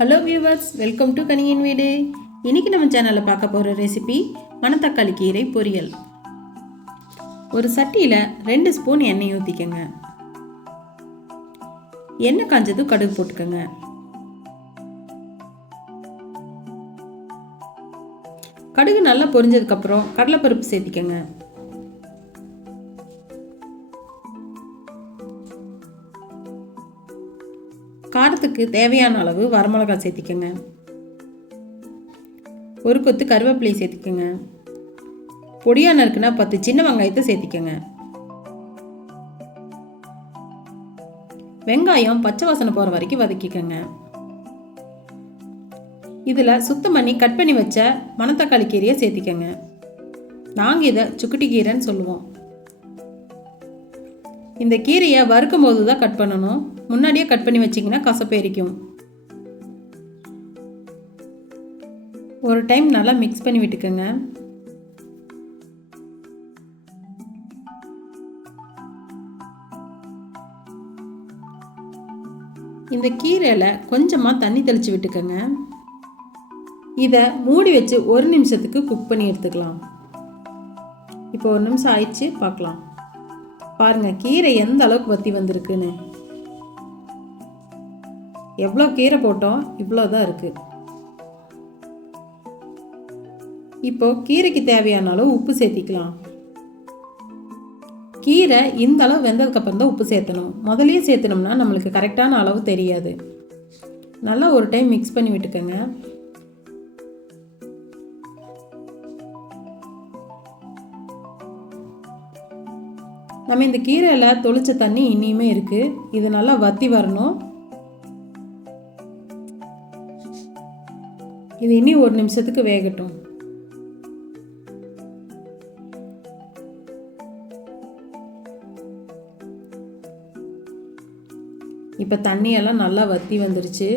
Hello viewers, welcome to கனியின் வீடு. இன்றைக்கி நம்ம சேனலில் பார்க்க போகிற ரெசிபி மணத்தக்காளி கீரை பொரியல். ஒரு சட்டியில் 2 ஸ்பூன் எண்ணெய் ஊற்றிக்கங்க. எண்ணெய் காஞ்சதும் கடுகு போட்டுக்கோங்க. கடுகு நல்லா பொரிஞ்சதுக்கப்புறம் கடலைப்பருப்பு சேர்த்திக்கங்க. காரத்துக்கு தேவையான அளவு வரமிளகாய் சேர்த்திக்கங்க. ஒரு கொத்து கருவேப்பிலை சேர்த்திக்கங்க. பொடியாக நறுக்குனா 10 சின்ன வெங்காயத்தை சேர்த்திக்கங்க. வெங்காயம் பச்சை வாசனை போகிற வரைக்கும் வதக்கிக்கங்க. இதில் சுத்தம் பண்ணி கட் பண்ணி வச்ச மணத்தக்காளி கீரையை சேர்த்திக்கங்க. நாங்கள் இதை சுக்குட்டி கீரைன்னு சொல்லுவோம். இந்த கீரையை வறுக்கும் போது தான் கட் பண்ணணும். முன்னாடியே கட் பண்ணி வச்சிங்கன்னா கசப்பேரிக்கும். ஒரு டைம் நல்லா மிக்ஸ் பண்ணி விட்டுக்கோங்க. இந்த கீரையில் கொஞ்சமாக தண்ணி தெளித்து விட்டுக்கோங்க. இதை மூடி வச்சு 1 நிமிஷத்துக்கு குக் பண்ணி எடுத்துக்கலாம். இப்போ 1 நிமிஷம் ஆயிடுச்சு, பார்க்கலாம். பாருங்கள் கீரை எந்த அளவுக்கு வற்றி வந்திருக்குன்னு. எவ்வளோ கீரை போட்டோம், இவ்வளோ தான் இருக்குது. இப்போ கீரைக்கு தேவையான அளவு உப்பு சேர்த்திக்கலாம். கீரை இந்த அளவு வெந்ததுக்கப்புறம் தான் உப்பு சேர்த்தணும். முதலையே சேர்த்தனோம்னா நம்மளுக்கு கரெக்டான அளவு தெரியாது. நல்லா ஒரு டைம் மிக்ஸ் பண்ணி விட்டுக்கோங்க. நம்ம இந்த கீரையில் தொளிச்ச தண்ணி இனியுமே இருக்குது. இது நல்லா வற்றி வரணும். இது இனி 1 நிமிஷத்துக்கு வேகட்டும். இப்போ தண்ணியெல்லாம் நல்லா வற்றி வந்துருச்சு.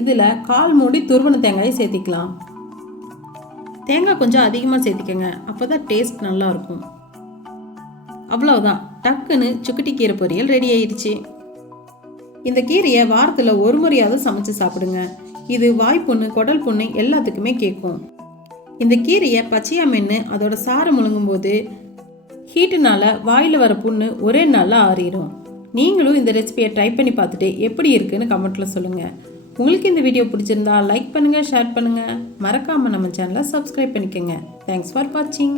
இதில் 1/4 மூடி துருவன தேங்காயை சேர்த்திக்கலாம். தேங்காய் கொஞ்சம் அதிகமாக சேர்த்திக்கங்க, அப்போ தான் டேஸ்ட் நல்லாயிருக்கும். அவ்வளோதான், டக்குன்னு சுக்குட்டி கீரை பொரியல் ரெடி ஆயிடுச்சு. இந்த கீரையை வாரத்தில் 1 முறையாவது சமைச்சு சாப்பிடுங்க. இது வாய்ப்புண்ணு, குடல் புண்ணு எல்லாத்துக்குமே கேட்கும். இந்த கீரையை பச்சையாக மென்று அதோட சாறு முழுங்கும்போது ஹீட்டுனால வாயில் வர புண்ணு ஒரே நாளில் ஆறிடும். நீங்களும் இந்த ரெசிபியை ட்ரை பண்ணி பார்த்துட்டு எப்படி இருக்குன்னு கமெண்ட்டில் சொல்லுங்கள். உங்களுக்கு இந்த வீடியோ பிடிச்சிருந்தா லைக் பண்ணுங்கள், ஷேர் பண்ணுங்கள். மறக்காமல் நம்ம சேனலை சப்ஸ்கிரைப் பண்ணிக்கோங்க. தேங்க்ஸ் ஃபார் வாட்சிங்.